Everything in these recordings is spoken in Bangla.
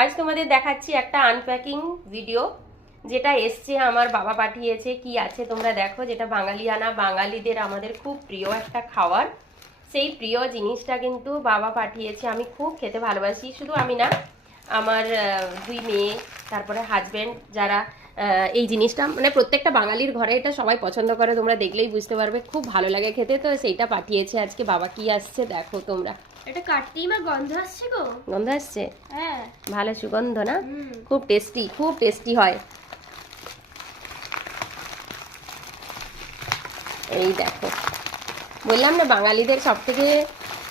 আজ তোমাদের দেখাচ্ছি একটা আনপ্যাকিং ভিডিও, যেটা এসছে আমার বাবা পাঠিয়েছে। কি আছে তোমরা দেখো, যেটা বাঙালিয়ানা, বাঙালিদের আমাদের খুব প্রিয় একটা খাবার। সেই প্রিয় জিনিসটা কিন্তু বাবা পাঠিয়েছে। আমি খুব খেতে ভালোবাসি, শুধু আমি না, আমার দুই মেয়ে, তারপরে হাজব্যান্ড, যারা এই জিনিসটা মানে প্রত্যেকটা বাঙালির ঘরে এটা সবাই পছন্দ করে, তোমরা দেখলেই বুঝতে পারবে, খুব ভালো লাগে খেতে। তো সেইটা পাঠিয়েছে আজকে বাবা। কি আসছে দেখো তোমরা। এটা কাটতেই মা গন্ধ আসছে গো। গন্ধ আসছে? হ্যাঁ, ভালো সুগন্ধ না? খুব টেস্টি, খুব টেস্টি হয়। এই দেখো, বললাম না বাঙালিদের সব থেকে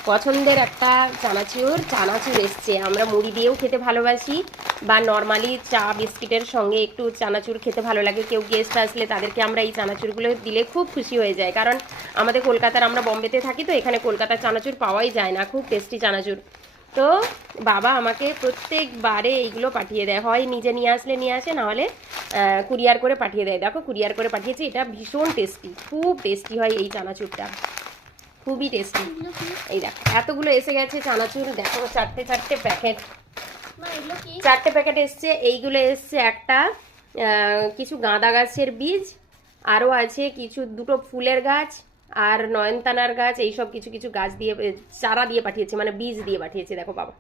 পছন্দের একটা চানাচুর। চানাচুর এসছে। আমরা মুড়ি দিয়েও খেতে ভালোবাসি, বা নর্মালি চা বিস্কিটের সঙ্গে একটু চানাচুর খেতে ভালো লাগে। কেউ গেস্ট আসলে তাদেরকে আমরা এই চানাচুরগুলো দিলে খুব খুশি হয়ে যায়, কারণ আমাদের কলকাতার, আমরা বম্বেতে থাকি, তো এখানে কলকাতার চানাচুর পাওয়াই যায় না, খুব টেস্টি চানাচুর। তো বাবা আমাকে প্রত্যেকবারে এইগুলো পাঠিয়ে দেয়, হয় নিজে নিয়ে আসলে নিয়ে আসে, নাহলে কুরিয়ার করে পাঠিয়ে দেয়। দেখো কুরিয়ার করে পাঠিয়েছে। এটা ভীষণ টেস্টি, খুব টেস্টি হয় এই চানাচুরটা, খুবই টেস্টি। এই দেখো এতগুলো এসে গেছে চানাচুর, দেখো চারটে চারটে প্যাকেট, চারটে প্যাকেট এসছে। এইগুলো এসছে একটা কিছু গাঁদা গাছের বীজ, আরও আছে কিছু, দুটো ফুলের গাছ আর নয়নতানার গাছ, এইসব কিছু কিছু গাছ দিয়ে, চারা দিয়ে পাঠিয়েছে, মানে বীজ দিয়ে পাঠিয়েছে। দেখো বাবা